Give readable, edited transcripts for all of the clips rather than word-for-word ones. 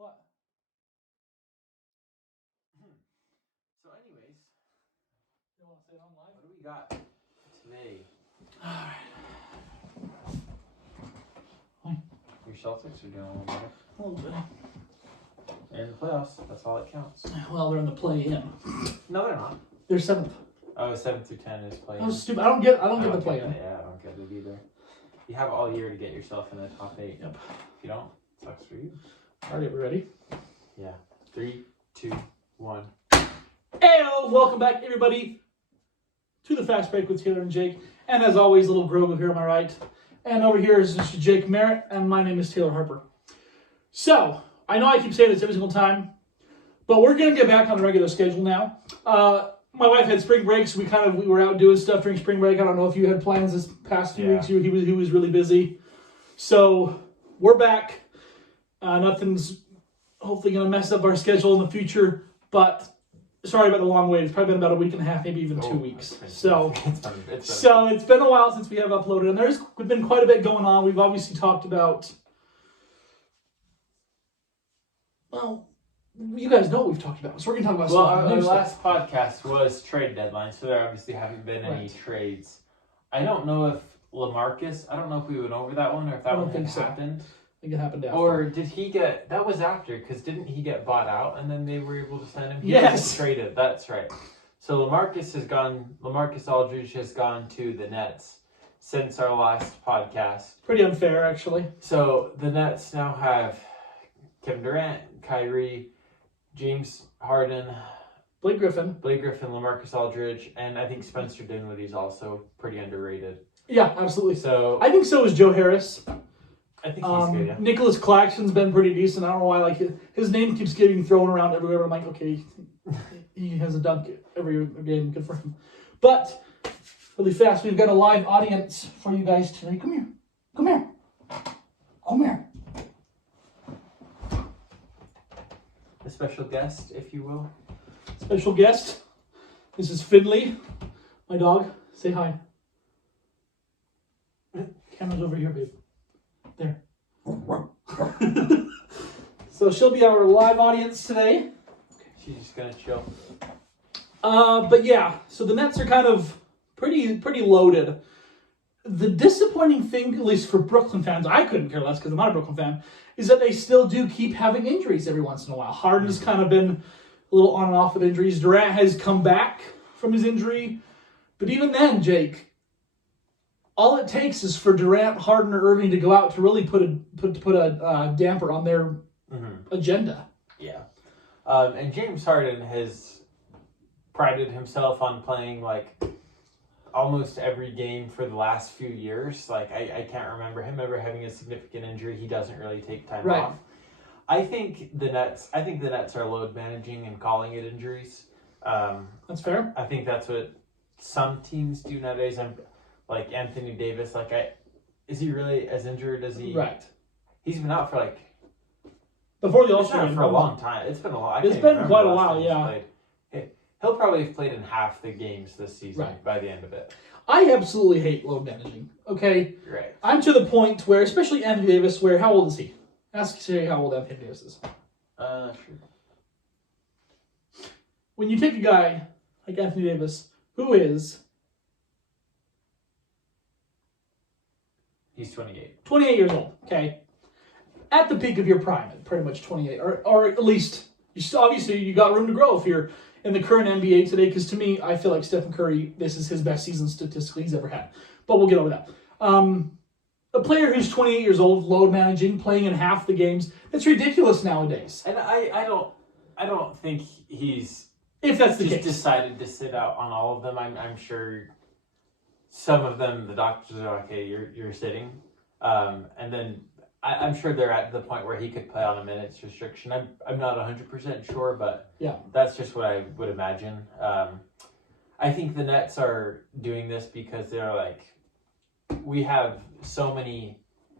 What? So anyways, You want to say it on live? what do we got today? Alright. Your Celtics are doing a little better. A little bit. They're in the playoffs. That's all that counts. Well, they're in the play-in. No, they're not. They're 7th. Oh, 7 through 10 is play-in. Oh, stupid. I don't get the get play-in. Yeah, I don't get it either. You have all year to get yourself in the top 8. Yep. If you don't, it sucks for you. Alright, we ready? Yeah. 3, 2, 1. Heyo! Welcome back, everybody, to the Fast Break with Taylor and Jake. And as always, a little Grogu here on my right. And over here is Mr. Jake Merritt, and my name is Taylor Harper. So, I know I keep saying this every single time, but we're going to get back on the regular schedule now. My wife had spring break, so we were out doing stuff during spring break. I don't know if you had plans this past few weeks. He was really busy. So, we're back. Nothing's hopefully going to mess up our schedule in the future, but sorry about the long wait. It's probably been about a week and a half, maybe even 2 weeks. So it's been a while since we have uploaded, and there's been quite a bit going on. We've obviously talked about, well, you guys know what we've talked about, so we're going to talk about Well, some our last podcast was trade deadline, so there obviously haven't been any Right. trades. I don't know if LaMarcus, I don't know if we went over that one or if that one had happened. I think it happened after. Or did he get, that was after, because didn't he get bought out and then they were able to sign him? He Yes. wasn't traded, that's right. So LaMarcus Aldridge has gone to the Nets since our last podcast. Pretty unfair, actually. So the Nets now have Kevin Durant, Kyrie, James Harden, Blake Griffin, LaMarcus Aldridge, and I think Spencer Dinwiddie's also pretty underrated. Yeah, absolutely. So I think so is Joe Harris. I think he's good, yeah. Nicholas Claxton's been pretty decent. I don't know why his name keeps getting thrown around everywhere. I'm like, okay, he has a dunk every game. Good for him. But really fast, we've got a live audience for you guys today. Come here. Come here. Come here. A special guest, if you will. Special guest. This is Finley, my dog. Say hi. Camera's over here, babe. There. So she'll be our live audience today. She's just gonna chill. But yeah, so the Nets are kind of pretty loaded. The disappointing thing, at least for Brooklyn fans, I couldn't care less because I'm not a Brooklyn fan, is that they still do keep having injuries every once in a while. Harden's kind of been a little on and off with injuries. Durant has come back from his injury. But even then, Jake, all it takes is for Durant, Harden, or Irving to go out to really put a damper on their agenda. Yeah. And James Harden has prided himself on playing like almost every game for the last few years. Like I can't remember him ever having a significant injury. He doesn't really take time off. I think the Nets are load managing and calling it injuries. That's fair. I think that's what some teams do nowadays. Like Anthony Davis, is he really as injured as he? Right. He's been out for before the All-Star game for a long time. It's been a long. It's been quite a while, yeah. He'll probably have played in half the games this season by the end of it. I absolutely hate load managing. Okay. Right. I'm to the point where, especially Anthony Davis, where how old is he? Ask Siri how old Anthony Davis is. Sure. When you take a guy like Anthony Davis, who is He's 28. 28 years old, okay? At the peak of your prime, at pretty much 28. Or at least, obviously, you got room to grow if you're in the current NBA today, because to me, I feel like Stephen Curry, this is his best season statistically he's ever had. But we'll get over that. A player who's 28 years old, load managing, playing in half the games, it's ridiculous nowadays. And I don't think he's if that's the case, decided to sit out on all of them. I'm sure some of them, the doctors are like, hey, you're sitting. And then I'm sure they're at the point where he could play on a minutes restriction. I'm not 100% sure, but yeah, that's just what I would imagine. I think the Nets are doing this because they're like, we have so many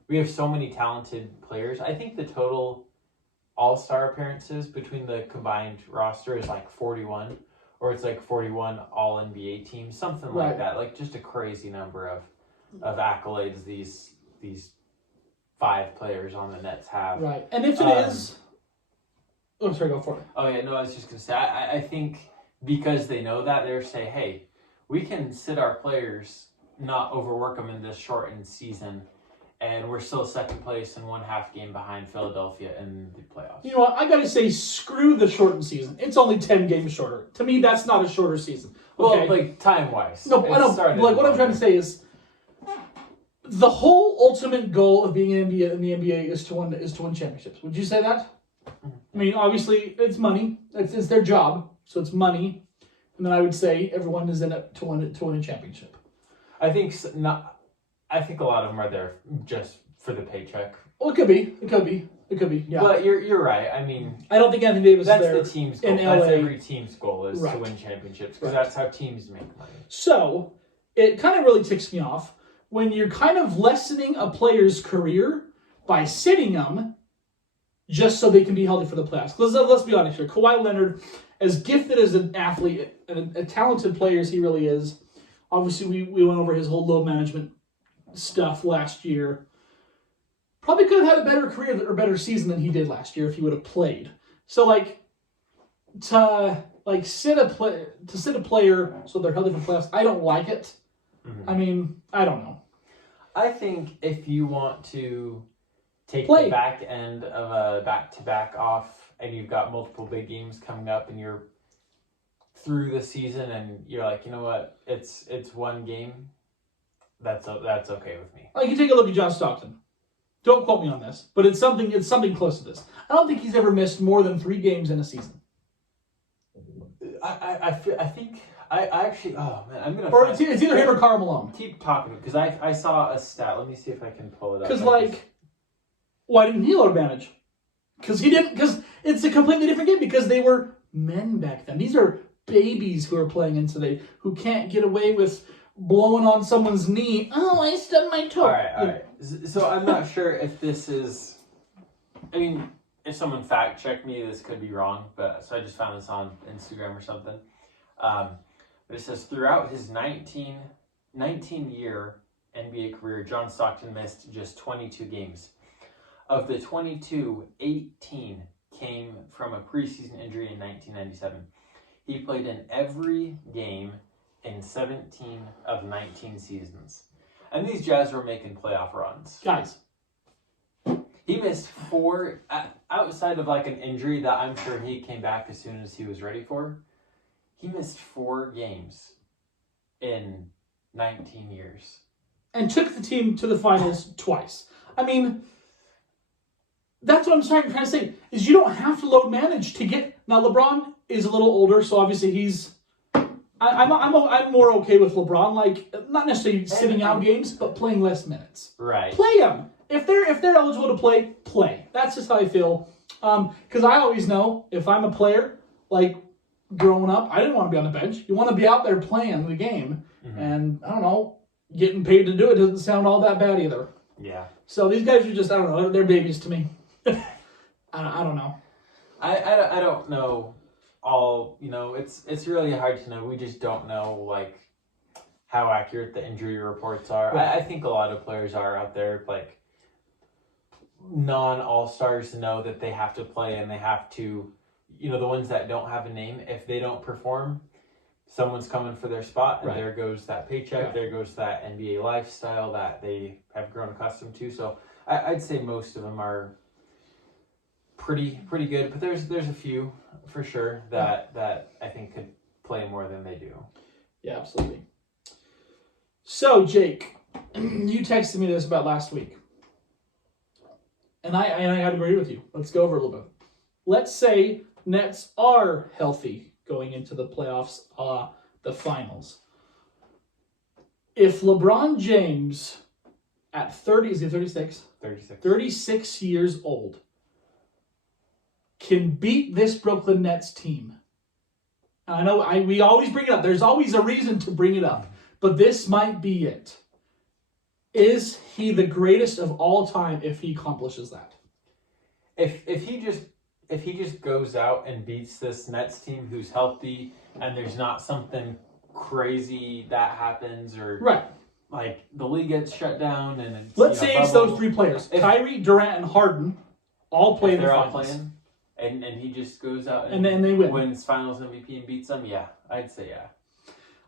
talented players. I think the total all-star appearances between the combined roster is like 41. Or it's like 41 all-NBA teams, something like that. Like just a crazy number of accolades these 5 players on the Nets have. Right. And if it is Oh, sorry, go for it. Oh yeah, no, I was just gonna say I think because they know that they're saying, hey, we can sit our players, not overwork them in this shortened season, and we're still second place and 1/2 game behind Philadelphia in the playoffs. You know what? I got to say, screw the shortened season. It's only 10 games shorter. To me, that's not a shorter season. Okay? Well, like time-wise. No, I don't. Like what I'm trying to say is, the whole ultimate goal of being in the NBA is to win championships. Would you say that? I mean, obviously, it's money. It's their job, so it's money. And then I would say everyone is in it to win a championship. I think not. I think a lot of them are there just for the paycheck. Well, it could be. It could be. It could be. Yeah. But you're right. I mean, I don't think Anthony Davis that's is there the team's goal. in LA. That's every team's goal is Right. to win championships because Right. that's how teams make money. So it kind of really ticks me off when you're kind of lessening a player's career by sitting them just so they can be healthy for the playoffs. Let's be honest here. Kawhi Leonard, as gifted as an athlete and a talented player as he really is, obviously we went over his whole load management stuff last year. Probably could have had a better career or better season than he did last year if he would have played. So to sit a player so they're healthy for playoffs, I don't like it. Mm-hmm. I mean, I don't know. I think if you want to take Play. the back end of a back-to-back off and you've got multiple big games coming up and you're through the season and you're like, you know what, it's one game, that's okay with me. Like you take a look at John Stockton. Don't quote me on this, but it's something close to this. I don't think he's ever missed more than 3 games in a season. I think I actually, oh man, I'm gonna. Or it's either him or Karl Malone. Keep talking because I saw a stat. Let me see if I can pull it up. Because why didn't he load manage? Because he didn't. Because it's a completely different game. Because they were men back then. These are babies who are playing in today who can't get away with blowing on someone's knee. Oh, I stubbed my toe. All right. So I'm not sure if this is. I mean, if someone fact checked me, this could be wrong. But so I just found this on Instagram or something. But it says throughout his 19-year NBA career, John Stockton missed just 22 games. Of the 22, 18 came from a preseason injury in 1997. He played in every game in 17 of 19 seasons. And these Jazz were making playoff runs. Guys. He missed 4, outside of like an injury that I'm sure he came back as soon as he was ready for. He missed 4 games in 19 years. And took the team to the finals twice. I mean, that's what I'm trying to say, is you don't have to load manage to get... Now, LeBron is a little older, so obviously he's... I'm more okay with LeBron, like, not necessarily sitting out games, but playing less minutes. Right. Play them. If they're eligible to play. That's just how I feel. Because I always know, if I'm a player, like... Growing up, I didn't want to be on the bench. You want to be out there playing the game. Mm-hmm. And, I don't know, getting paid to do it doesn't sound all that bad either. Yeah. So these guys are just, I don't know, they're babies to me. I don't know. I don't know all, it's really hard to know. We just don't know, like, how accurate the injury reports are. Right. I think a lot of players are out there, like, non-all-stars know that they have to play and they have to... the ones that don't have a name, if they don't perform, someone's coming for their spot, and right. There goes that paycheck, right. There goes that NBA lifestyle that they have grown accustomed to. So I'd say most of them are pretty good, but there's a few for sure that I think could play more than they do. Yeah, absolutely. So Jake, you texted me this about last week, and I gotta agree with you. Let's go over a little bit. Let's say Nets are healthy going into the playoffs, the finals. If LeBron James at 30, is he 36? 36 years old, can beat this Brooklyn Nets team. I know we always bring it up. There's always a reason to bring it up, but this might be it. Is he the greatest of all time if he accomplishes that? If he just goes out and beats this Nets team who's healthy and there's not something crazy that happens or right, like the league gets shut down and it's, let's say it's those 3 players: Kyrie, Durant, and Harden, all play in the finals. All playing, and he just goes out and then they win, wins Finals MVP and beats them, yeah, I'd say yeah.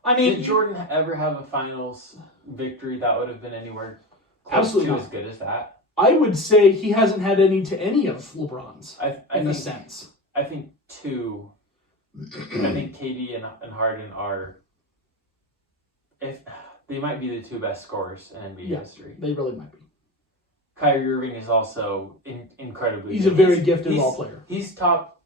I mean, did Jordan ever have a Finals victory that would have been anywhere close absolutely to not as good as that? I would say he hasn't had any to any of LeBron's. In a sense, I think two. I think KD and Harden are, if they might be the two best scorers in NBA history. They really might be. Kyrie Irving is also incredibly. He's good. A very gifted ball player. He's top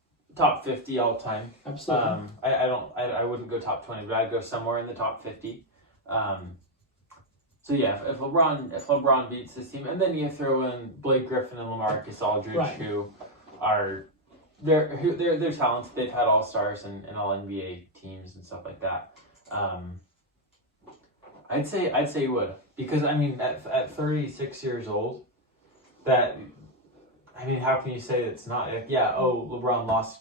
50 all time. Absolutely. I wouldn't go top 20, but I'd go somewhere in the top 50. So yeah, if LeBron beats this team, and then you throw in Blake Griffin and LaMarcus Aldridge, who are they're talented. They've had all stars and all NBA teams and stuff like that. I'd say you would, because I mean at 36 years old, how can you say it's not? Like, LeBron lost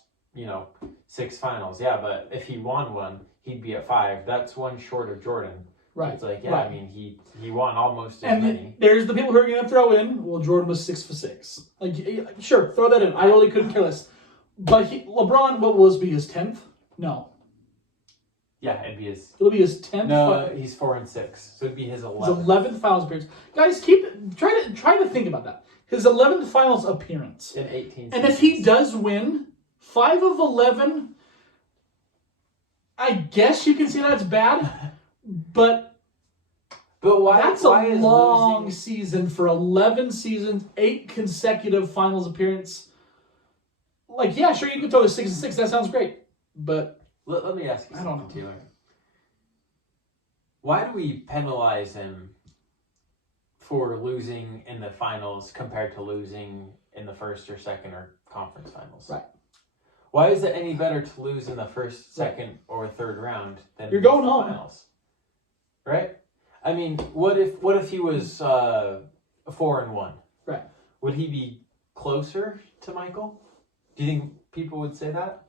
6 finals, but if he won one, he'd be at 5. That's one short of Jordan. Right. It's like, I mean, he won almost as many. There's the people who are going to throw in, well, Jordan was 6 for 6. Like, sure, throw that in. I really couldn't care less. But LeBron, what will be his 10th? No. Yeah, it'll be his 10th. No, he's 4 and 6, so it'd be his 11th. His 11th finals appearance. Guys, try to think about that. His 11th finals appearance in 18. And if he does win 5 of 11, I guess you can say that's bad. But why? That's why a long season for 11 seasons, 8 consecutive finals appearance. Like, yeah, sure, you can throw a 6 and 6. That sounds great. But let me ask you something, Taylor. Why do we penalize him for losing in the finals compared to losing in the first or second or conference finals? Right. Why is it any better to lose in the first, second, or third round than you're going home? Finals? Right? I mean, what if he was 4 and 1? Right. Would he be closer to Michael? Do you think people would say that?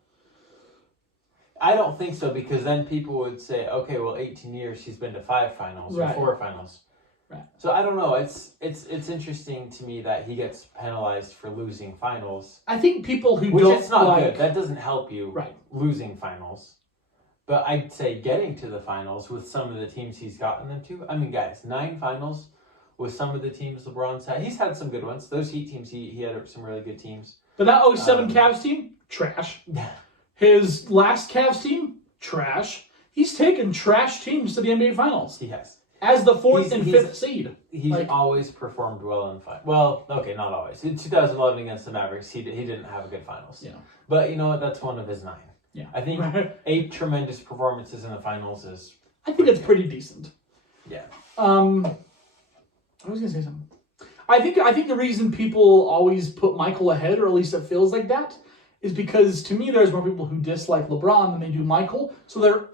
I don't think so, because then people would say, okay, well, 18 years he's been to 5 finals or 4 finals. Right. So I don't know. It's interesting to me that he gets penalized for losing finals. I think people who which don't it's not good. That doesn't help you. Right. Losing finals. But I'd say getting to the finals with some of the teams he's gotten them to. I mean, guys, 9 finals with some of the teams LeBron's had. He's had some good ones. Those Heat teams, he had some really good teams. But that 07 Cavs team, trash. His last Cavs team, trash. He's taken trash teams to the NBA Finals. He has. As the 4th and 5th seed. He's always performed well in finals. Well, okay, not always. In 2011 against the Mavericks, he didn't have a good finals. Yeah. But you know what? That's one of his 9. Yeah. I think 8 tremendous performances in the finals is... I think it's pretty decent. Yeah. I was going to say something. I think the reason people always put Michael ahead, or at least it feels like that, is because, to me, there's more people who dislike LeBron than they do Michael. So they're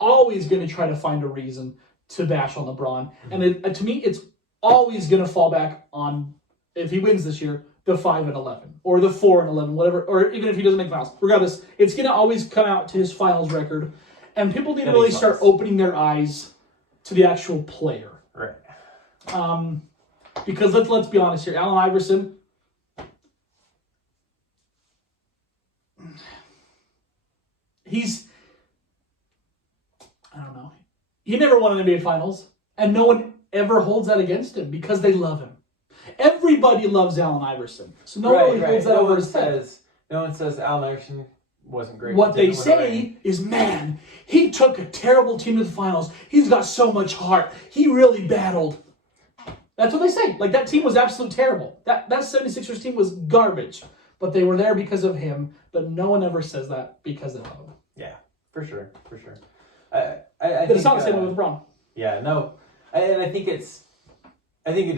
always going to try to find a reason to bash on LeBron. Mm-hmm. And to me, it's always going to fall back on, if he wins this year, the 5 and 11 or the 4 and 11, whatever, or even if he doesn't make finals. Regardless, it's going to always come out to his finals record. And people need to really start opening their eyes to the actual player. Right. Because let's be honest here, Allen Iverson, I don't know. He never won an NBA Finals, and no one ever holds that against him because they love him. Everybody loves Allen Iverson, so no one holds that over his head. No one says Allen Iverson wasn't great. What they say is, man, he took a terrible team to the finals. He's got so much heart. He really battled. That's what they say. Like, that team was absolutely terrible. That 76ers team was garbage. But they were there because of him. But no one ever says that because they love him. Yeah, for sure. But it's not the same way with LeBron. Yeah, no. And I think it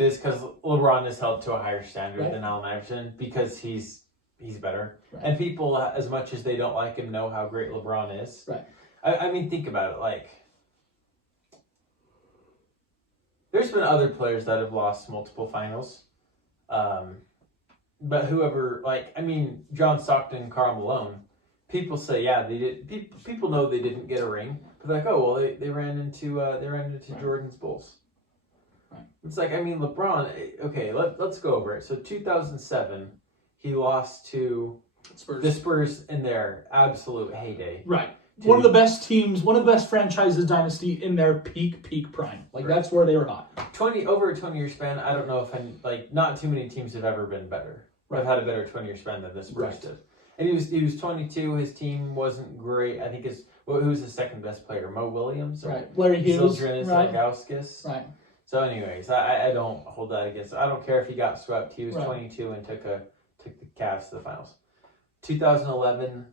is because LeBron is held to a higher standard than Allen Iverson because he's better. Right. And people, as much as they don't like him, know how great LeBron is. Right. I mean, think about it. Like, there's been other players that have lost multiple finals. But whoever, John Stockton, Karl Malone, people say, they did. People know they didn't get a ring, but they're like, oh well, they ran into Jordan's Bulls. Right. It's like, LeBron. Okay, let's go over it. So 2007, he lost to Spurs. The Spurs in their absolute heyday. Right. One of the best teams, one of the best franchises dynasty in their peak prime. Like, that's where they were hot. Over a 20-year span, I don't know if not too many teams have ever been better. Right. Have had a better 20-year span than the Spurs did. And he was 22. His team wasn't great. I think who was his second best player? Mo Williams? Right. Larry Hughes. Right. Gauskas. Right. So anyways, I don't hold that against. I don't care if he got swept. He was Right. 22 and took the Cavs to the finals. 2011,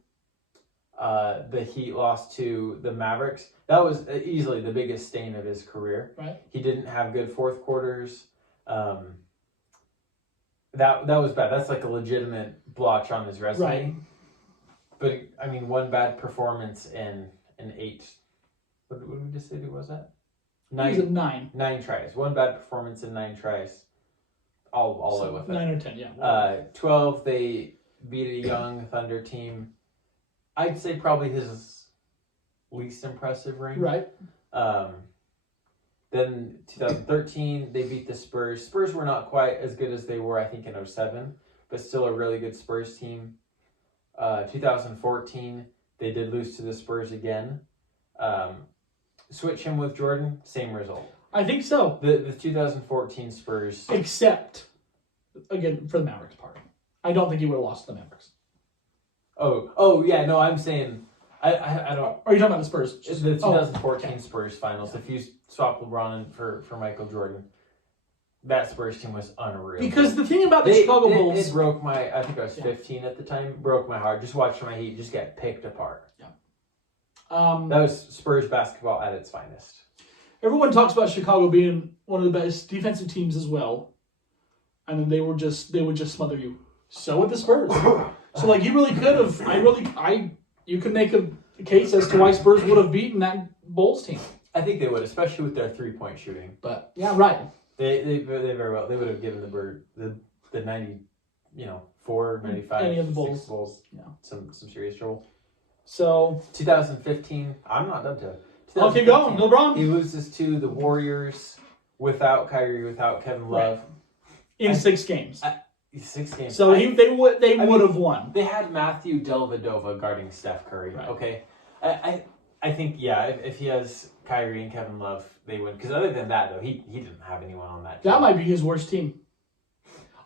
the Heat lost to the Mavericks. That was easily the biggest stain of his career. Right. He didn't have good fourth quarters. That was bad. That's like a legitimate blotch on his resume. Right. But I mean, one bad performance in 8. What did we just say? Who was that? 9. 9 tries. One bad performance in 9 tries. All So, out with it. 9 or 10, yeah. 12, they beat a young Thunder team. I'd say probably his least impressive ring. Right. Then 2013, they beat the Spurs. Spurs were not quite as good as they were, I think, in 2007, but still a really good Spurs team. 2014, they did lose to the Spurs again. Switch him with Jordan, same result. I think so. The 2014 Spurs. Except, again, for the Mavericks part. I don't think he would have lost to the Mavericks. Oh yeah, no, I'm saying I don't. Are you talking about the Spurs? The 2014 Spurs finals. If you swap LeBron in for Michael Jordan, that Spurs team was unreal. Because the thing about the Chicago Bulls, it broke my. I think I was 15 at the time. Broke my heart. Just watching my Heat just get picked apart. Yeah. That was Spurs basketball at its finest. Everyone talks about Chicago being one of the best defensive teams as well, and then they would just smother you. So would the Spurs. So like you really could have. You could make a case as to why Spurs would have beaten that Bulls team. I think they would, especially with their 3-point shooting. But yeah, right. They very well. They would have given the 90, 4, 95, any of the Bulls. 6 Bulls, some serious trouble. So 2015, I'm not done to. I'll keep going. LeBron. He loses to the Warriors without Kyrie, without Kevin Love. Right. In 6 games. 6 games. So they would have won. They had Matthew Dellavedova guarding Steph Curry. Right. Okay. I think, if he has Kyrie and Kevin Love, they win. Because other than that, though, he didn't have anyone on that team. That might be his worst team.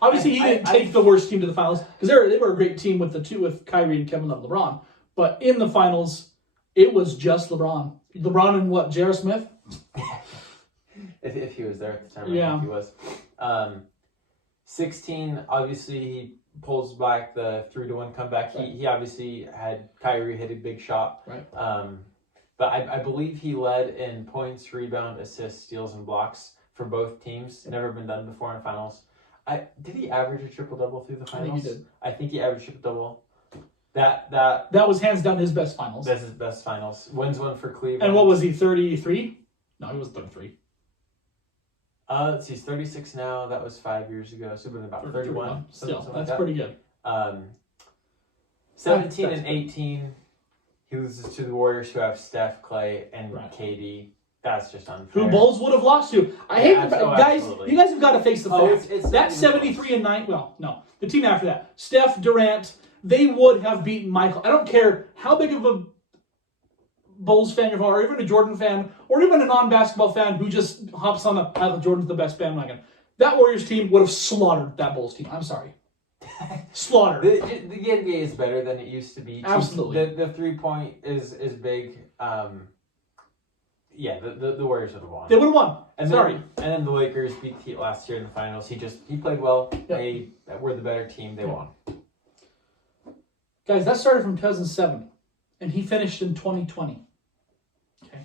Obviously, he didn't take the worst team to the finals because they were a great team with Kyrie and Kevin Love, LeBron. But in the finals, it was just LeBron. LeBron and what? J.R. Smith? if he was there at the time, yeah. I think he was. 16, obviously, he pulls back the 3-1 comeback. Right. He obviously had Kyrie hit a big shot. Right. But I believe he led in points, rebound, assists, steals, and blocks for both teams. Never been done before in finals. Did he average a triple-double through the finals? I think he did. I think he averaged triple-double. That was hands down his best finals. That's his best finals. Wins one for Cleveland. And what was he, 33? No, he was 33. Let's see, he's 36 now. That was 5 years ago. So it would have been about 31. Still, that's pretty good. 17 and 18, he loses to the Warriors who have Steph, Clay, and KD. That's just unfair. Who Bulls would have lost to. I hate guys. Absolutely. You guys have got to face the fact. It's that 73 and 9. Well, no, the team after that, Steph, Durant, they would have beaten Michael. I don't care how big of a Bulls fan you are, or even a Jordan fan, or even a non-basketball fan who just hops on the Jordan's the best bandwagon. That Warriors team would have slaughtered that Bulls team. I'm sorry. Slaughtered. The NBA is better than it used to be. Absolutely. The 3-point is big. The Warriors would have won. They would have won. And then the Lakers beat the Heat last year in the finals. He played well. Yep. They were the better team. They won. Guys, that started from 2007, and he finished in 2020. Okay.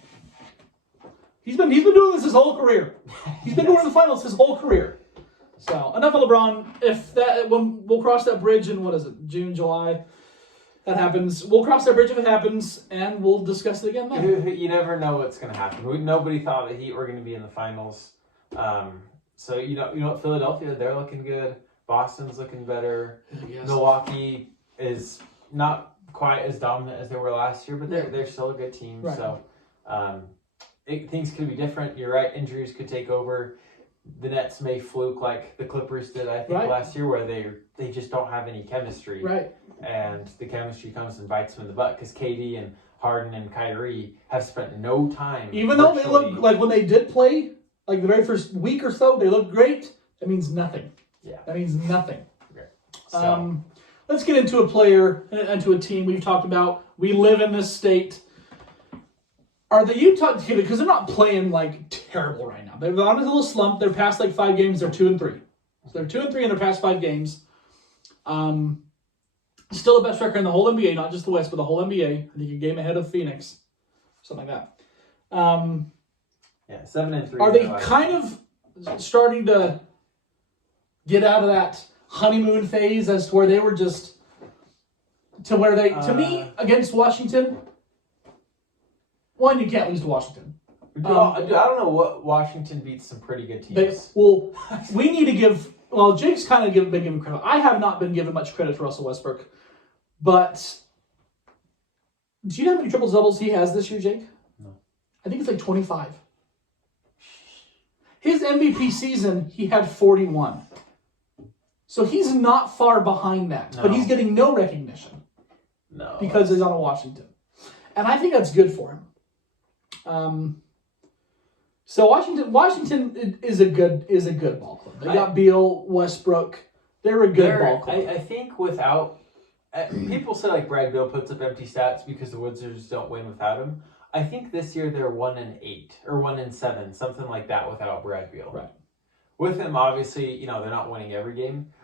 He's been doing this his whole career. He's been doing the finals his whole career. So enough of LeBron. When we'll cross that bridge in June, July, that happens. We'll cross that bridge if it happens, and we'll discuss it again then. You never know what's going to happen. Nobody thought the Heat were going to be in the finals. So Philadelphia, they're looking good. Boston's looking better. Yes. Milwaukee is not quite as dominant as they were last year, but they're still a good team. Right. So things could be different. You're right. Injuries could take over. The Nets may fluke like the Clippers did, I think, last year, where they just don't have any chemistry. Right. and the chemistry comes and bites them in the butt because KD and Harden and Kyrie have spent no time. Even though they look like when they did play, like the very first week or so, they looked great. That means nothing. Yeah. That means nothing. Okay. So. Let's get into a player, into a team we've talked about. We live in this state. Are the Utah team, because they're not playing like terrible right now. They're on a little slump. They're past like 5 games. They're 2-3. So they're 2-3 in their past 5 games. Still the best record in the whole NBA, not just the West, but the whole NBA. I think a game ahead of Phoenix, something like that. 7-3. Are they kind of starting to get out of that honeymoon phase as to where they were just to where they to me against Washington? One, you can't lose to Washington. I don't know what Washington beats some pretty good teams. We need to give. Well, Jake's kind of been given credit. I have not been given much credit to Russell Westbrook, but do you know how many triple doubles he has this year, Jake? No. I think it's like 25. His MVP season, he had 41. So he's not far behind that, but he's getting no recognition. No, because he's on Washington, and I think that's good for him. So Washington is a good ball club. They got Beal, Westbrook. They're a good ball club. I think without people say like Brad Beal puts up empty stats because the Wizards don't win without him. I think this year they're 1-8 or 1-7, something like that without Brad Beal. Right. With him, obviously, they're not winning every game.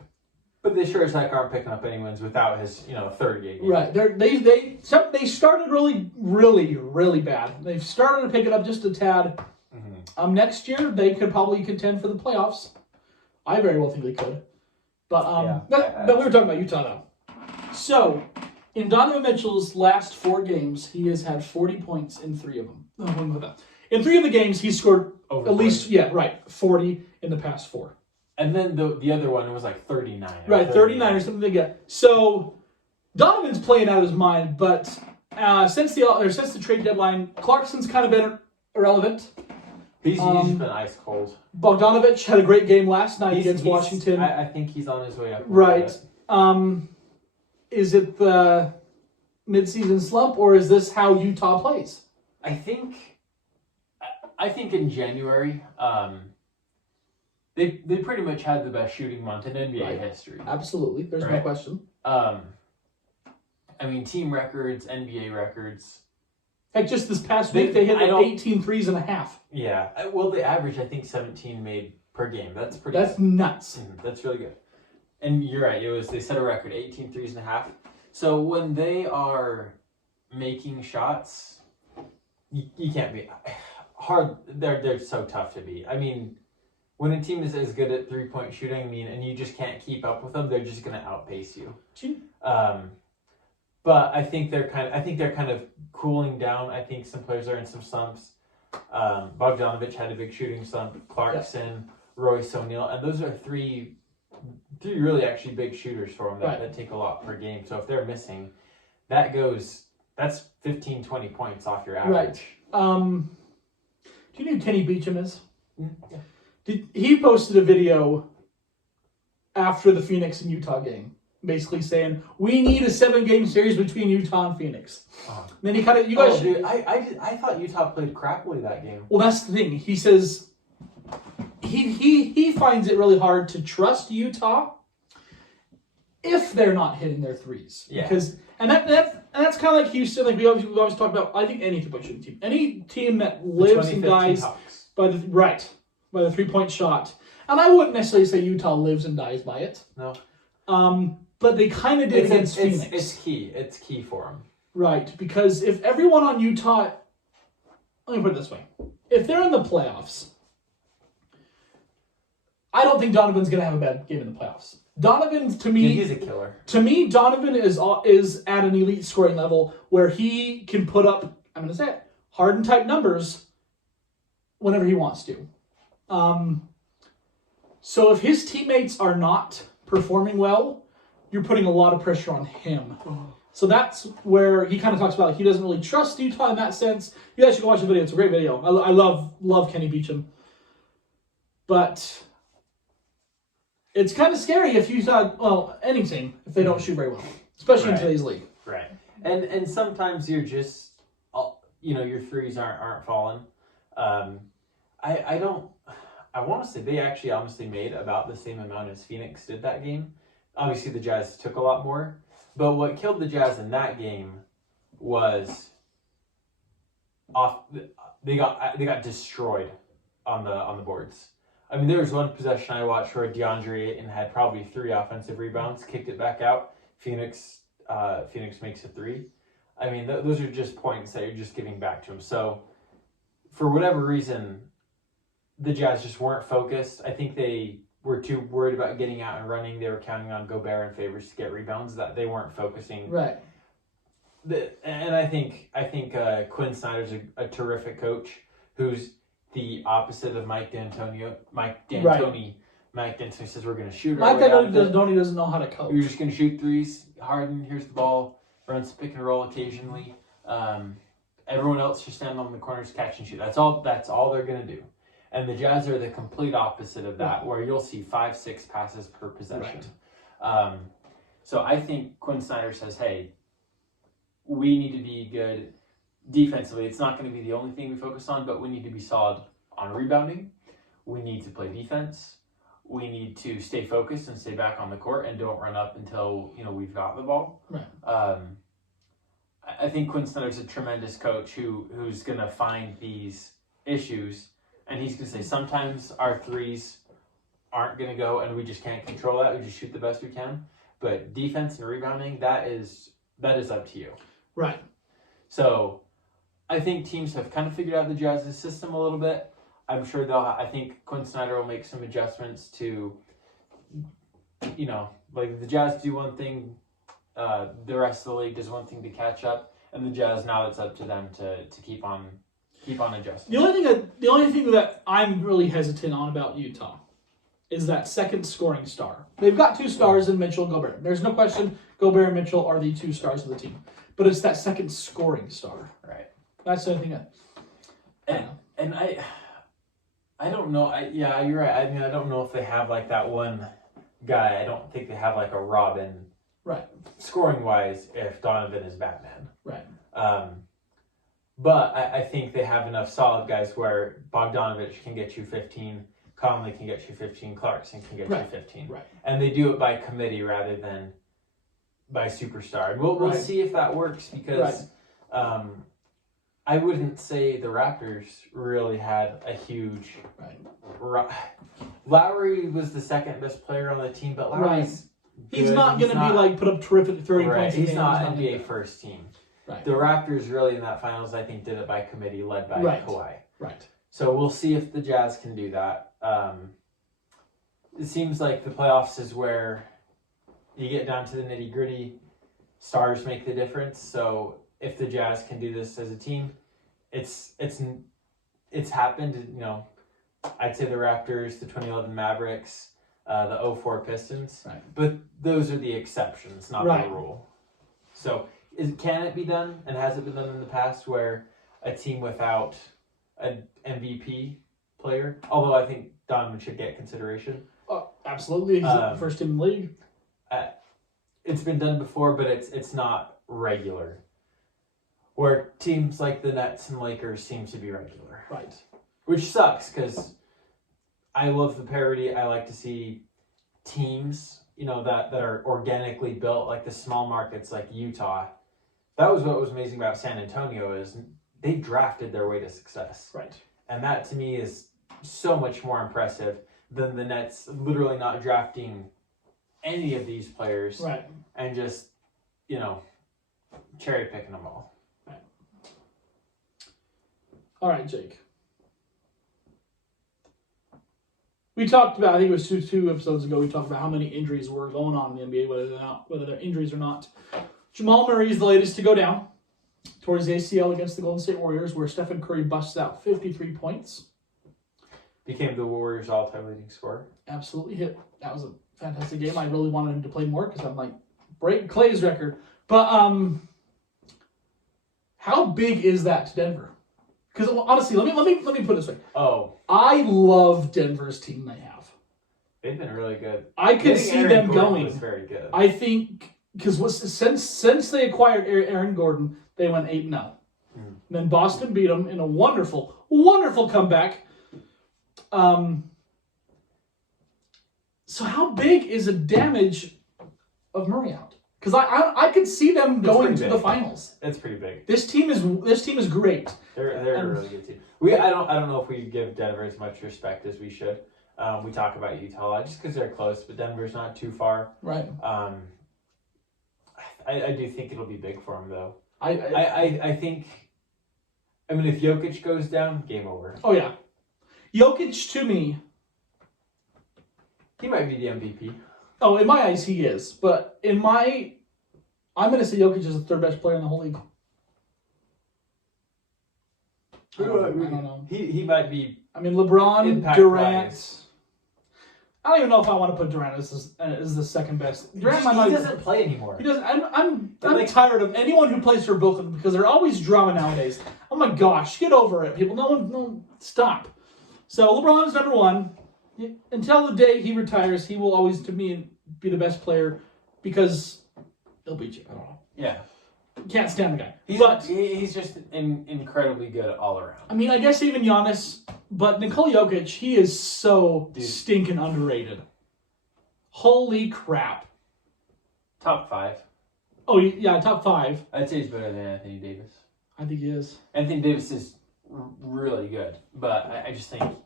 But they sure as heck aren't picking up any wins without his, third game. Right. They started really bad. They've started to pick it up just a tad. Mm-hmm. Next year they could probably contend for the playoffs. I very well think they could. But but we were talking about Utah now. So in Donovan Mitchell's last 4 games, he has had 40 points in 3 of them. In 3 of the games, he scored over at least 40 in the past 4. And then the other one was like 39. Right, 39 or something like that. So Donovan's playing out of his mind, but since the trade deadline, Clarkson's kind of been irrelevant. He's been ice cold. Bogdanovich had a great game last night against Washington. I think he's on his way up. Right. Is it the midseason slump, or is this how Utah plays? I think in January, they pretty much had the best shooting month in NBA history. Absolutely. There's no question. Team records, NBA records. Heck, just this past week, they hit 18 threes and a half. Yeah. Well, they average, I think, 17 made per game. That's good. Nuts. That's really good. And you're right. They set a record, 18 threes and a half. So when they are making shots, you can't be hard. They're so tough to beat. When a team is as good at 3-point shooting, and you just can't keep up with them, they're just going to outpace you. But I think they're kind of cooling down. I think some players are in some slumps. Bogdanovich had a big shooting slump. Clarkson, Royce O'Neal, and those are three really actually big shooters for them that take a lot per game. So if they're missing, that's 15, 20 points off your average. Right. Do you know who Kenny Beecham is? Yeah. He posted a video after the Phoenix and Utah game, basically saying we need a 7-game series between Utah and Phoenix. Then he kind of dude, I thought Utah played crappily that game. Well, that's the thing. He says he finds it really hard to trust Utah if they're not hitting their threes. Yeah. Because that's kind of like Houston. Like we always talk about. I think any 3-point shooting team, any team that lives and dies by the 3-point shot. And I wouldn't necessarily say Utah lives and dies by it. No. But they kind of did against Phoenix. It's key. It's key for them. Right, because if everyone on Utah, let me put it this way: if they're in the playoffs, I don't think Donovan's going to have a bad game in the playoffs. Donovan, to me, he's a killer. To me, Donovan is at an elite scoring level where he can put up, I'm going to say it, Harden type numbers whenever he wants to. So if his teammates are not performing well, you're putting a lot of pressure on him. So that's where he kind of talks about he doesn't really trust Utah in that sense. You guys should go watch the video. It's a great video. I love Kenny Beecham. But it's kind of scary if Utah, any team, if they don't shoot very well. especially in Right. today's league. Right. And sometimes you're just, your threes aren't falling. I want to say they actually honestly made about the same amount as Phoenix did that game. Obviously, the Jazz took a lot more. But what killed the Jazz in that game was they got destroyed on the boards. I mean, there was one possession I watched where DeAndre Ayton had probably 3 offensive rebounds, kicked it back out. Phoenix makes a 3. I mean, those are just points that you're just giving back to him. So, for whatever reason, the Jazz just weren't focused. I think they were too worried about getting out and running. They were counting on Gobert and Favors to get rebounds, that they weren't focusing. Right. And I think Quinn Snyder's a terrific coach who's the opposite of Mike D'Antoni. Mike D'Antoni says we're going to shoot. Mike D'Antoni doesn't know how to coach. You're just going to shoot threes. Harden, here's the ball. Runs pick and roll occasionally. Everyone else just stand on the corners, catch and shoot. That's all they're going to do. And the Jazz are the complete opposite of that, where you'll see 5-6 passes per possession. Right. So I think Quinn Snyder says, hey, we need to be good defensively. It's not going to be the only thing we focus on, but we need to be solid on rebounding. We need to play defense. We need to stay focused and stay back on the court and don't run up until we've got the ball. Right. I think Quinn Snyder's a tremendous coach who's going to find these issues, and he's going to say sometimes our threes aren't going to go and we just can't control that. We just shoot the best we can. But defense and rebounding, that is up to you. Right. So I think teams have kind of figured out the Jazz's system a little bit. I'm sure I think Quinn Snyder will make some adjustments to, like the Jazz do one thing, the rest of the league does one thing to catch up, and the Jazz, now it's up to them to keep on adjusting. The only thing that I'm really hesitant on about Utah is that second scoring star. They've got 2 stars in Mitchell and Gobert. There's no question Gobert and Mitchell are the 2 stars of the team. But it's that second scoring star. Right. That's the only thing And I don't know. Yeah, you're right. I mean, I don't know if they have like that one guy. I don't think they have like a Robin. Right. Scoring wise, if Donovan is Batman. Right. But I think they have enough solid guys where Bogdanovich can get you 15, Conley can get you 15, Clarkson can get you 15. Right. And they do it by committee rather than by superstar. And we'll see if that works, because I wouldn't say the Raptors really had a huge... Right. Lowry was the second best player on the team, but Lowry's good. He's not going to be like put up terrific 30 points. He's not NBA first team. Right. The Raptors really in that finals, I think, did it by committee, led by Kawhi. Right. So we'll see if the Jazz can do that. It seems like the playoffs is where you get down to the nitty gritty. Stars make the difference. So if the Jazz can do this as a team, it's happened. I'd say the Raptors, the 2011 Mavericks, the 2004 Pistons. Right. But those are the exceptions, not the rule. So can it be done, and has it been done in the past, where a team without an MVP player, although I think Donovan should get consideration. Oh, absolutely. He's the first team in the league. It's been done before, but it's not regular. Where teams like the Nets and Lakers seems to be regular. Right. Which sucks, because I love the parity. I like to see teams, that are organically built, like the small markets like Utah. That was what was amazing about San Antonio, is they drafted their way to success. Right. And that to me is so much more impressive than the Nets literally not drafting any of these players. Right. And just, cherry picking them all. Right. All right, Jake. We talked about, I think it was two episodes ago, we talked about how many injuries were going on in the NBA, whether they're injuries or not. Jamal Murray is the latest to go down towards the ACL against the Golden State Warriors, where Stephen Curry busts out 53 points. Became the Warriors' all-time leading scorer. Absolutely hit. That was a fantastic game. I really wanted him to play more because I'm like, break Clay's record. But how big is that to Denver? Because honestly, let me put it this way. Oh. I love Denver's team they have. They've been really good. I could see them going. Was very good. I think because since they acquired Aaron Gordon, they went 8-0. Then Boston beat them in a wonderful, wonderful comeback. So how big is the damage of Murray out? Because I could see them going to the finals. It's pretty big. This team is great. They're a really good team. I don't know if we give Denver as much respect as we should. We talk about Utah a lot just because they're close, but Denver's not too far. Right. I do think it'll be big for them though. I think. I mean, if Jokic goes down, game over. Oh yeah, Jokic to me. He might be the MVP. Oh, in my eyes, he is. But I'm going to say Jokic is the third best player in the whole league. I don't know. He might be. I mean, LeBron, Impact Durant. wise. I don't even know if I want to put Durant as the second best. Durant He doesn't play anymore. He doesn't. I'm tired of anyone who plays for Brooklyn because they're always drama nowadays. Oh my gosh, get over it, people. No, stop. So LeBron's number one. Until the day he retires, he will always, to me, be the best player because he'll beat you. I don't know. Yeah. Can't stand the guy. He's just incredibly good all around. I mean, I guess even Giannis, but Nikola Jokic, he is so stinking underrated. Holy crap. Top 5. Oh, yeah, top 5. I'd say he's better than Anthony Davis. I think he is. Anthony Davis is really good, but I just think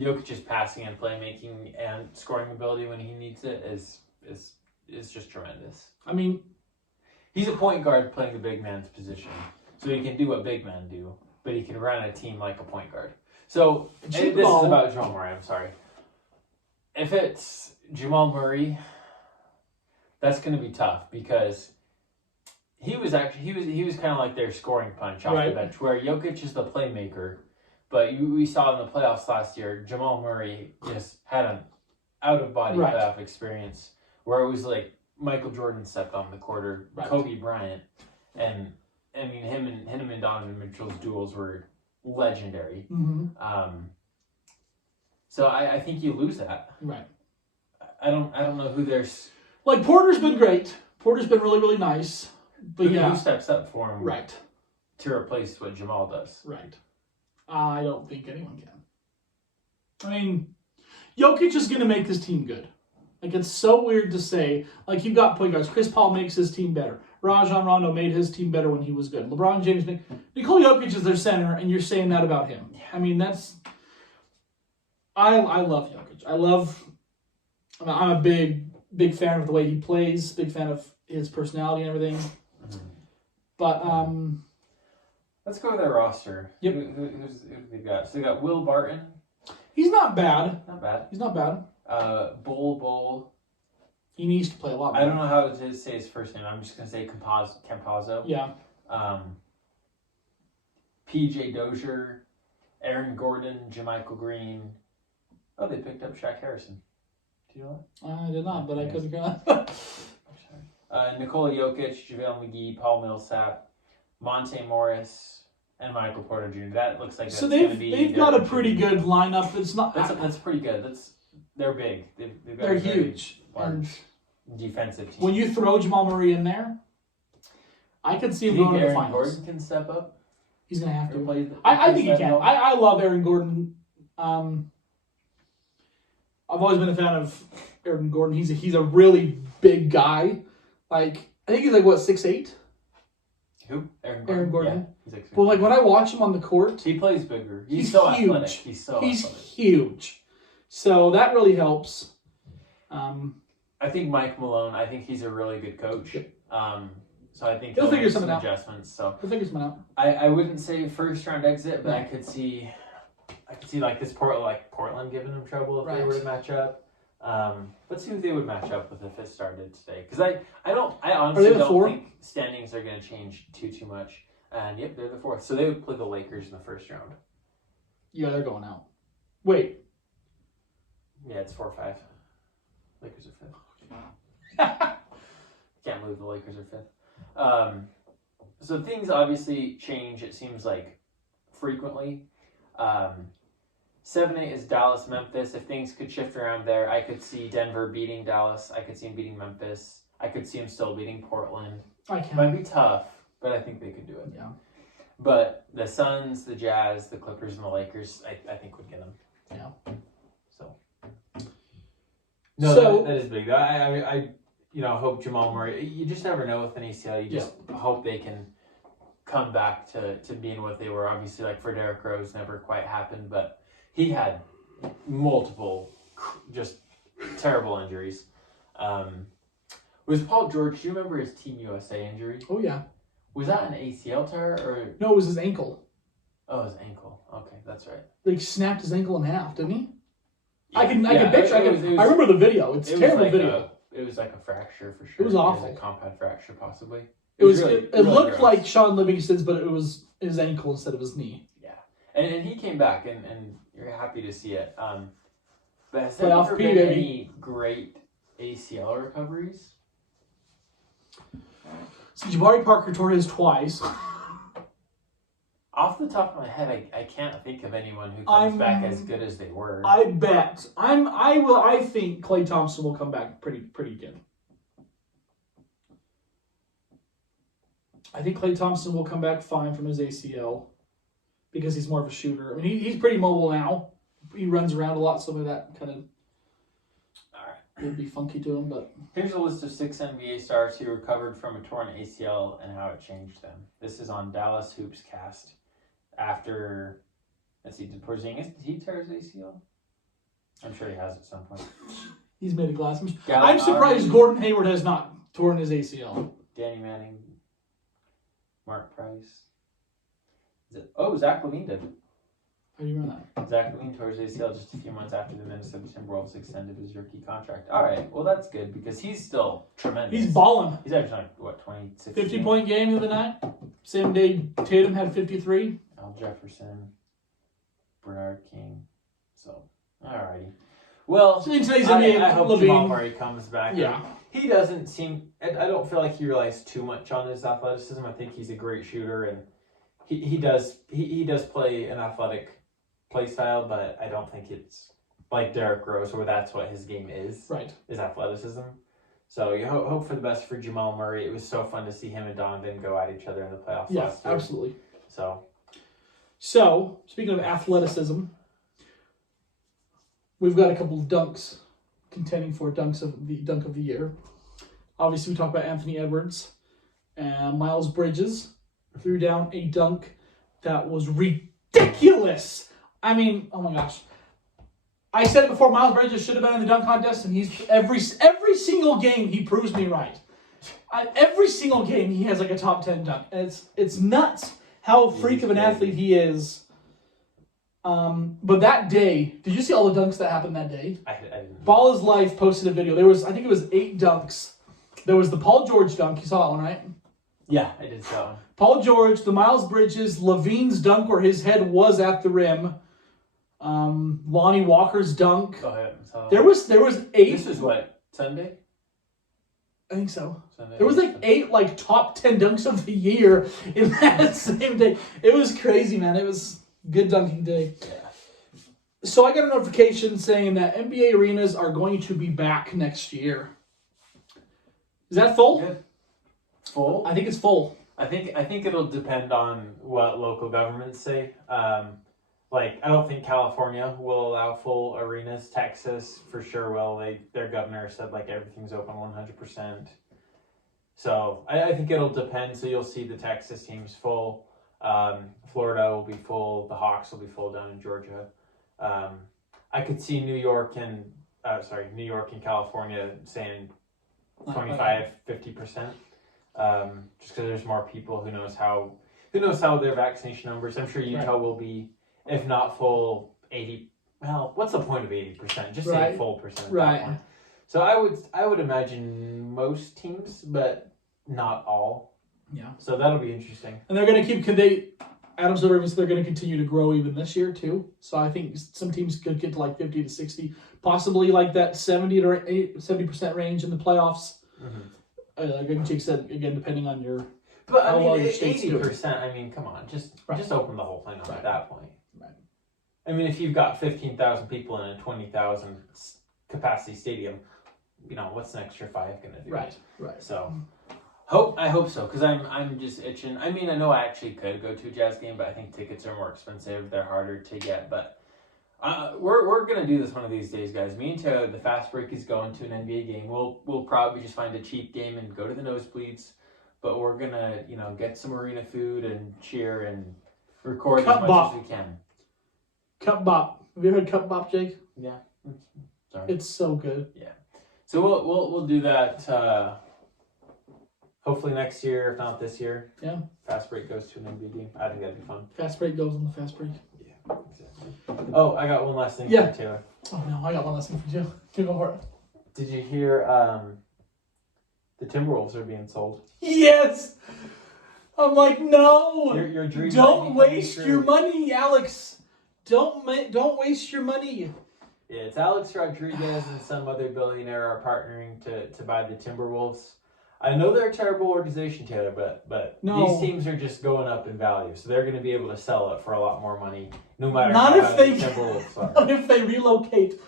Jokic's passing and playmaking and scoring ability when he needs it is just tremendous. I mean, he's a point guard playing the big man's position, so he can do what big men do, but he can run a team like a point guard. So this is about Jamal Murray. I'm sorry. If it's Jamal Murray, that's going to be tough because he was kind of like their scoring punch off the bench, where Jokic is the playmaker. But we saw in the playoffs last year, Jamal Murray just had an out-of-body playoff experience where it was like Michael Jordan stepped on the court or Kobe Bryant. And, I mean, him and Donovan Mitchell's duels were legendary. Mm-hmm. So I think you lose that. Right. I don't know who there's... Like, Porter's been great. Porter's been really, really nice. But who steps up for him to replace what Jamal does. Right. I don't think anyone can. I mean, Jokic is going to make this team good. Like, it's so weird to say. Like, you've got point guards. Chris Paul makes his team better. Rajon Rondo made his team better when he was good. LeBron James Nikola Jokic is their center, and you're saying that about him. I mean, that's... I love Jokic. I'm a big fan of the way he plays. Big fan of his personality and everything. But, let's go with their roster. Yep. Who's they got? So they got Will Barton. He's not bad. Not bad. He's not bad. Bull. He needs to play a lot more. I don't know how to say his first name. I'm just going to say Campazzo. Yeah. PJ Dozier, Aaron Gordon, Jermichael Green. Oh, they picked up Shaq Harrison. Do you know that? I did not, but I couldn't care less. Nikola Jokic, JaVale McGee, Paul Millsap, Monte Morris, and Michael Porter Jr. That looks like that's going to be... they've got a pretty good lineup. It's not... That's pretty good. They're big. They're huge. Large defensive team. When you throw Jamal Murray in there, I could see him going to the finals. Gordon can step up? He's going to have to. I think he can. I love Aaron Gordon. I've always been a fan of Aaron Gordon. He's a really big guy. Like, I think he's like, what, 6'8"? Who? Aaron Gordon. Yeah, he's like 6'8". Well, like, when I watch him on the court... He plays bigger. He's so huge. athletic. He's huge. So that really helps. I think Mike Malone, I think he's a really good coach. So I think he'll figure something out. Adjustments. So he'll figure something out. I wouldn't say first round exit, but I could see like this Portland giving them trouble if they were to match up. Let's see who they would match up with if it started today. Because I honestly don't think standings are going to change too much. And yep, they're the 4th. So they would play the Lakers in the first round. Yeah, they're going out. Wait. Yeah, it's 4-5. Lakers are 5th. Can't believe the Lakers are 5th. So things obviously change, it seems like, frequently. 7-8 is Dallas, Memphis. If things could shift around there, I could see Denver beating Dallas. I could see them beating Memphis. I could see them still beating Portland. I can. Might be tough, but I think they could do it. Yeah. But the Suns, the Jazz, the Clippers, and the Lakers, I think would get them. Yeah. So. No, that is big. I hope Jamal Murray. You just never know with an ACL. You just hope they can come back to being what they were. Obviously, like for Derrick Rose, never quite happened, but he had multiple just terrible injuries. Was Paul George? Do you remember his Team USA injury? Oh yeah. Was that an ACL tear or? No, it was his ankle. Oh, his ankle. Okay, that's right. Like snapped his ankle in half, didn't he? Yeah. I can picture. I remember the video. It's a terrible video. It was like a fracture for sure. It was awful. It was a compound fracture, possibly. It really looked gross. like Sean Livingston's, but it was his ankle instead of his knee. Yeah, and he came back, and you're happy to see it. But has there Playoff ever P, been baby. any great ACL recoveries? So Jabari Parker tore his twice. Off the top of my head, I can't think of anyone who comes back as good as they were. I bet. I think Klay Thompson will come back pretty good. I think Klay Thompson will come back fine from his ACL because he's more of a shooter. I mean, he's pretty mobile now. He runs around a lot, so maybe that kind of would be funky to him. But Here's a list of 6 NBA stars who recovered from a torn ACL and how it changed them. This is on Dallas Hoops Cast. After, let's see, did Porzingis, did he tear his ACL? I'm sure he has at some point. he's made a glass. I'm Gallinari, surprised Gordon Hayward has not torn his ACL. Danny Manning, Mark Price. Zach LaVine did. How do you remember that? Zach LaVine tore his ACL just a few months after the Minnesota Timberwolves extended his rookie contract. All right, well that's good because he's still tremendous. He's balling. He's averaging like, what, 26? 50-point game the other night. Same day Tatum had 53. Al Jefferson, Bernard King. So, alrighty. Well, So in today's I NBA, hope Levine, Jamal Murray comes back. Yeah. He doesn't seem... I don't feel like he relies too much on his athleticism. I think he's a great shooter, and he does play an athletic play style, but I don't think it's like Derrick Rose, where that's what his game is. Right. Is athleticism. So you hope for the best for Jamal Murray. It was so fun to see him and Donovan go at each other in the playoffs last year. Absolutely. So, speaking of athleticism, we've got a couple of dunks contending for dunk of the year. Obviously, we talked about Anthony Edwards and Miles Bridges threw down a dunk that was ridiculous. I mean, oh my gosh. I said it before, Miles Bridges should have been in the dunk contest, and he's every single game he proves me right. Every single game he has like a top 10 dunk. And it's nuts how freak of an athlete he is. But that day, did you see all the dunks that happened that day? I didn't. Ball is Life posted a video. I think it was 8 dunks. There was the Paul George dunk. You saw that one, right? Yeah, I did so. Paul George, the Miles Bridges, Levine's dunk where his head was at the rim. Lonnie Walker's dunk. Go ahead. There was 8. This is what, Sunday? I think so. Sunday. There was like 8 top 10 dunks of the year in that same day. It was crazy, man. It was a good dunking day. Yeah. So I got a notification saying that NBA arenas are going to be back next year. Is that full? Good. Full? I think it's full. I think it'll depend on what local governments say. Like, I don't think California will allow full arenas. Texas for sure will. Their governor said like everything's open 100%. So I think it'll depend. So you'll see the Texas teams full. Florida will be full. The Hawks will be full down in Georgia. I could see New York and California saying 25, 50%. Just because there's more people. Who knows how their vaccination numbers. I'm sure Utah will be, if not full, 80. Well, what's the point of 80%? Just say full percent. Right. So I would imagine most teams, but not all. Yeah. So that'll be interesting. And they're going to keep. Adam Silver even said they're going to continue to grow even this year too. So I think some teams could get to like 50 to 60, possibly like that 70% range in the playoffs. Mm-hmm. Like Jake said, again, depending on your. But I how well mean, your state's 80%. I mean, come on, just open the whole thing up at that point. Right. I mean, if you've got 15,000 people in a 20,000 capacity stadium, what's an extra $5 gonna do? Right. So I hope so, because I'm just itching. I mean, I know I actually could go to a Jazz game, but I think tickets are more expensive. They're harder to get, but we're gonna do this one of these days, guys. Me and Taylor, the fast break is going to an NBA game. We'll probably just find a cheap game and go to the nosebleeds, but we're gonna get some arena food and cheer and record Cup as much bop. as we can. Cup bop. Have you heard cup bop, Jake? Yeah. Sorry. It's so good. Yeah. So we'll do that. Hopefully next year, if not this year. Yeah. Fast break goes to an NBA game. I think that'd be fun. Fast break goes on the fast break. Yeah, exactly. Oh, I got one last thing for you, Taylor. Oh no, I got one last thing for you. You go for it. Did you hear the Timberwolves are being sold? Yes! I'm like, no! Your dream Don't waste your money, Alex! Don't waste your money. Yeah, it's Alex Rodriguez and some other billionaire are partnering to buy the Timberwolves. I know they're a terrible organization, Taylor, but No. these teams are just going up in value, so they're going to be able to sell it for a lot more money, no matter Not how if bad they the Timberwolves are. Not if they relocate.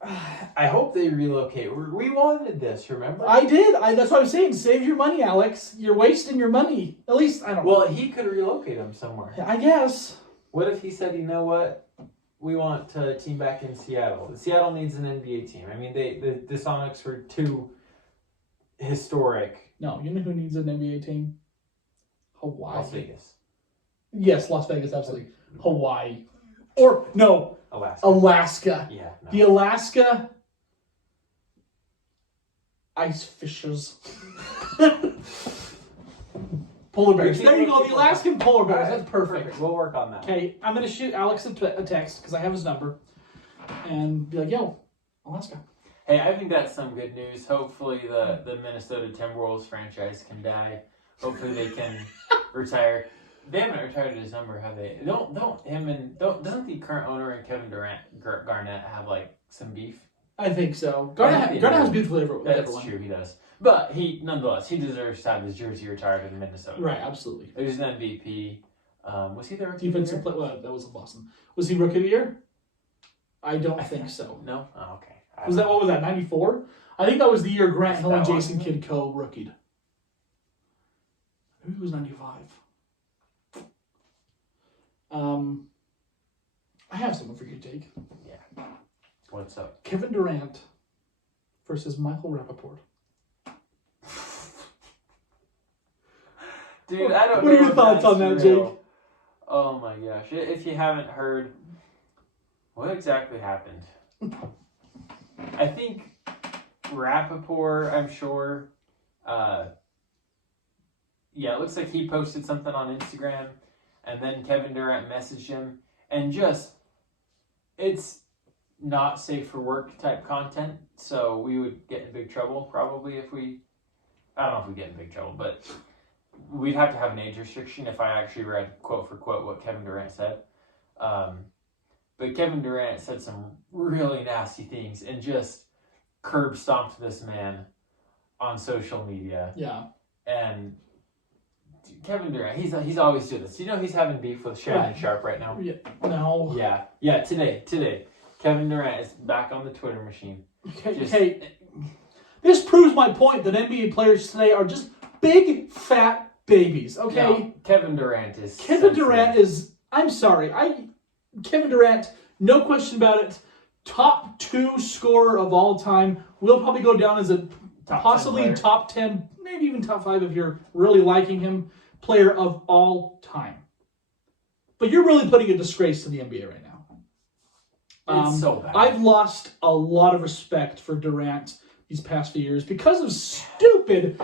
I hope they relocate. We wanted this, remember? I did. That's what I'm saying. Save your money, Alex. You're wasting your money. At least I don't know. Well, he could relocate them somewhere. I guess. What if he said, you know what? We want a team back in Seattle. Seattle needs an NBA team. I mean, the Sonics were too historic. No, you know who needs an NBA team? Hawaii. Las Vegas. Yes, Las Vegas, absolutely. Hawaii. Or, no, Alaska. Yeah. No. The Alaska ice fishers. Polar bears. There you go, the Alaskan polar bears. That's perfect. We'll work on that. Okay, I'm going to shoot Alex a text because I have his number and be like, yo, Alaska. Hey, I think that's some good news. Hopefully the Minnesota Timberwolves franchise can die. Hopefully they can retire. They haven't retired in December, have they? Doesn't the current owner and Kevin Garnett have like some beef? I think so. Garnett has beef with everyone. That's true, he does. But nonetheless, he deserves to have his jersey retired in Minnesota. Right, absolutely. He was an MVP. Was he the rookie defensive player? Well, that was in Boston. Was he rookie of the year? I don't think so. No? Oh, okay. What was that, 94? I think that was the year Grant Hill and Jason Kidd co-rookied. Maybe it was 95. I have something for you, Jake. Yeah. What's up? Kevin Durant versus Michael Rappaport. Dude, I don't know. What are your thoughts on that, Jake? Oh my gosh. If you haven't heard, what exactly happened? I think Rappaport, I'm sure, it looks like he posted something on Instagram, and then Kevin Durant messaged him, and it's not safe for work type content, so we would get in big trouble probably I don't know if we'd get in big trouble, but we'd have to have an age restriction if I actually read quote for quote what Kevin Durant said. But Kevin Durant said some really nasty things and just curb stomped this man on social media. Yeah. And Kevin Durant, he's always do this. You know he's having beef with Shannon Sharp right now? Yeah. No. Yeah, today. Kevin Durant is back on the Twitter machine. Okay. This proves my point that NBA players today are just big, fat babies, okay? No, Kevin Durant is... I'm sorry, Kevin Durant, no question about it, top 2 scorer of all time, will probably go down as a possibly top 10, maybe even top 5 if you're really liking him, player of all time. But you're really putting a disgrace to the NBA right now. It's so bad. I've lost a lot of respect for Durant these past few years because of stupid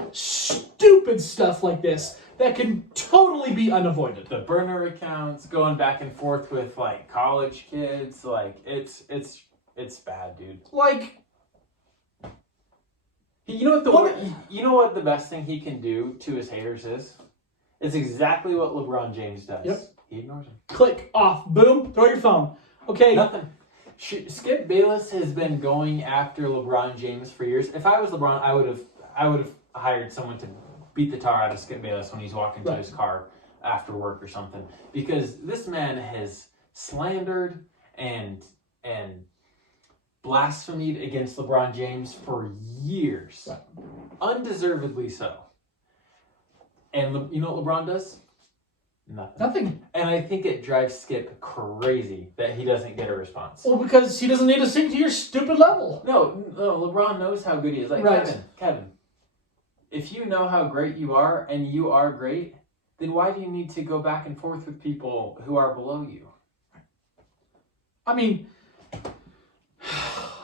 stuff like this that can totally be unavoided. The burner accounts, going back and forth with like college kids, like it's bad, dude. Like, you know what the best thing he can do to his haters is? It's exactly what LeBron James does. Yep. He ignores him. Click off, boom, throw your phone. Okay. Nothing. Skip Bayless has been going after LeBron James for years. If I was LeBron, I would have hired someone to beat the tar out of Skip Bayless when he's walking to his car after work or something, because this man has slandered and blasphemed against LeBron James for years. Right. Undeservedly so. And you know what LeBron does? Nothing. And I think it drives Skip crazy that he doesn't get a response. Well, because he doesn't need to sink to your stupid level. No, LeBron knows how good he is. Like, right. Kevin, if you know how great you are and you are great, then why do you need to go back and forth with people who are below you? I mean,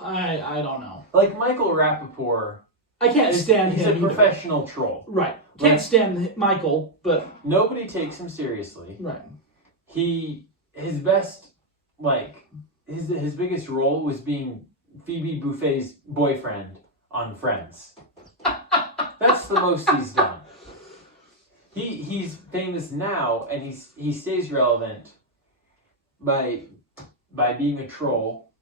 I don't know. Like Michael Rappaport. I can't stand him. He's a professional troll. Right. Can't stand Michael, but nobody takes him seriously. Right. His best, like, his biggest role was being Phoebe Buffay's boyfriend on Friends. That's the most he's done. He's famous now, and he stays relevant by being a troll.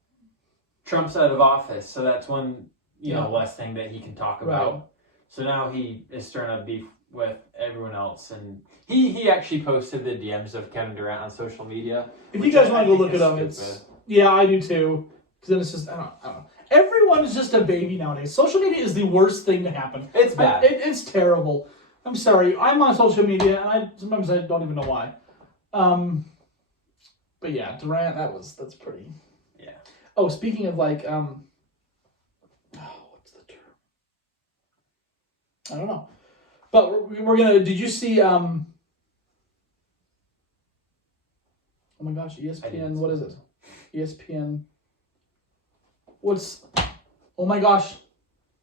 Trump's out of office, so that's one less thing that he can talk about. Right. So now he is stirring up beef with everyone else, and he actually posted the DMs of Kevin Durant on social media. If you guys want to go look it up, I do too. Because then it's just I don't know. Everyone is just a baby nowadays. Social media is the worst thing to happen. It's bad. It's terrible. I'm sorry. I'm on social media, and sometimes I don't even know why. But yeah, Durant, that's pretty. Yeah. Oh, speaking of like what's the term? I don't know. But we're gonna. Did you see? Oh my gosh, ESPN. What is it? ESPN. Oh my gosh,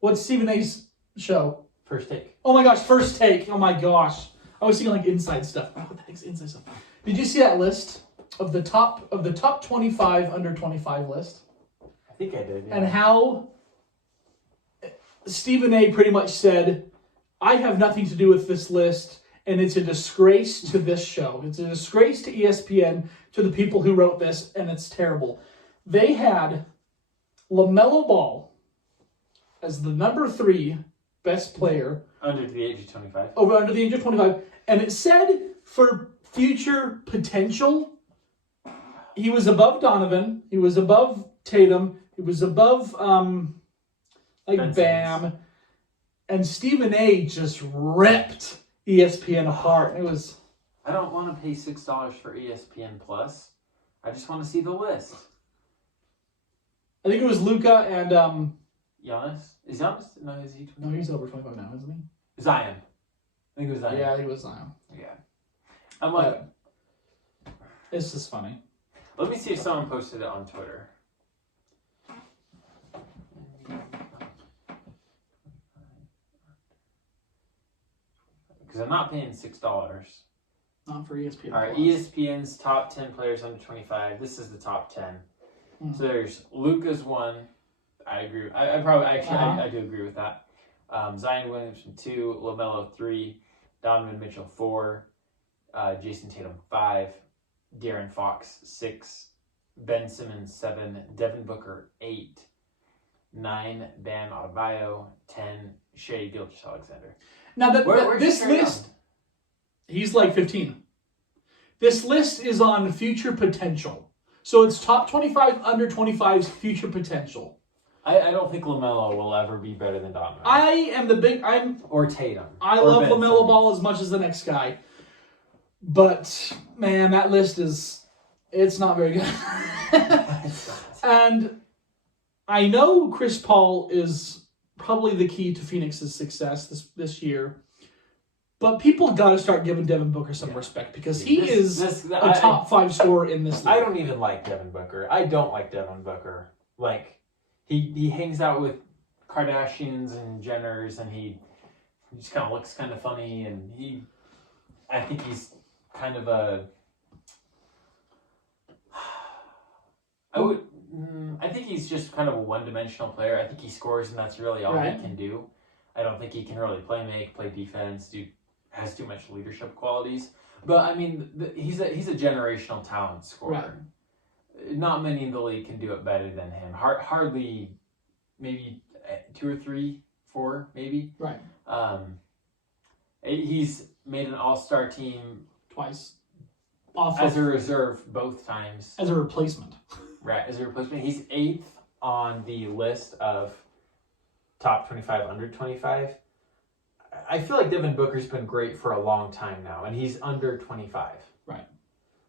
what's Stephen A's show? First Take. Oh my gosh, First Take. Oh my gosh, I was thinking like inside stuff. Oh, what the heck's inside stuff? Did you see that list of the top 25 under 25 list? I think I did. Yeah. And how Stephen A pretty much said, I have nothing to do with this list, and it's a disgrace to this show. It's a disgrace to ESPN, to the people who wrote this, and it's terrible. They had LaMelo Ball as the number 3 best player. Under the age of 25. Under the age of 25. And it said for future potential, he was above Donovan, he was above Tatum, he was above Bam. And Stephen A just ripped ESPN apart. It was. I don't want to pay $6 for ESPN Plus. I just want to see the list. I think it was Luka and Giannis. Is Giannis? No, is he 25? No, he's over 25 now, isn't he? Zion. I think it was Zion. Yeah, I think it was Zion. Yeah. I'm like, it's just funny. Let me see if someone posted it on Twitter. Because I'm not paying $6. Not for ESPN. All right, ESPN's top 10 players under 25. This is the top 10. So there's Luka's 1. I agree. I do agree with that. Zion Williamson 2, LaMelo 3, Donovan Mitchell 4, Jason Tatum 5, De'Aaron Fox 6, Ben Simmons 7, Devin Booker 8, 9, Bam Adebayo 10, Shai Gilgeous-Alexander. Now this list, he's like 15. This list is on future potential. So it's top 25 under 25's future potential. I don't think LaMelo will ever be better than Donovan. Or Tatum. I love LaMelo Ball as much as the next guy. But man, that list it's not very good. And I know Chris Paul is probably the key to Phoenix's success this year. But people got to start giving Devin Booker some respect because he is a top 5 scorer in this league. I don't even like Devin Booker. I don't like Devin Booker. Like, he hangs out with Kardashians and Jenners, and he just kind of looks kind of funny, and I think he's kind of I think he's just kind of a one-dimensional player. I think he scores, and that's really all he can do. I don't think he can really play defense, has too much leadership qualities. But I mean, he's a generational talent scorer. Right. Not many in the league can do it better than him. Hardly, maybe 2 or 3, 4, maybe. Right. He's made an all-star team twice. As a reserve both times. As a replacement. Right, as a replacement. He's 8th on the list of top 25, under 25. I feel like Devin Booker's been great for a long time now, and he's under 25. Right.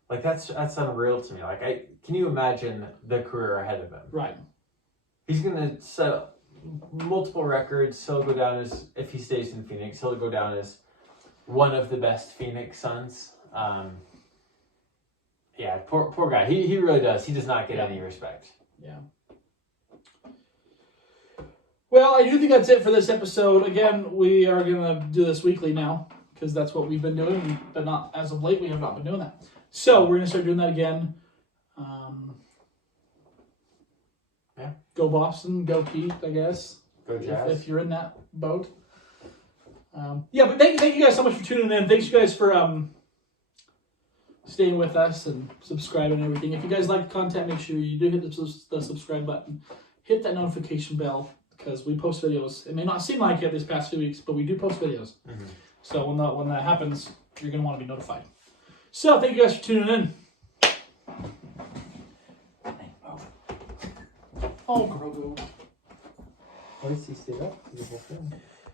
Like that's unreal to me. Like can you imagine the career ahead of him? Right. He's gonna set multiple records. He'll go down as, if he stays in Phoenix, he'll go down as one of the best Phoenix Suns. Yeah, poor guy. He really does. He does not get any respect. Yeah. Well, I do think that's it for this episode. Again, we are going to do this weekly now because that's what we've been doing, but not as of late. We have not been doing that. So we're going to start doing that again. Yeah. Go Boston, go Heat, I guess. Go Jazz. If you're in that boat. Yeah, but thank you guys so much for tuning in. Thanks you guys for staying with us and subscribing and everything. If you guys like the content, make sure you do hit the subscribe button. Hit that notification bell because we post videos. It may not seem like it these past few weeks, but we do post videos. Mm-hmm. So when that happens, you're going to want to be notified. So thank you guys for tuning in. Oh, Grogu. Why does he stay up?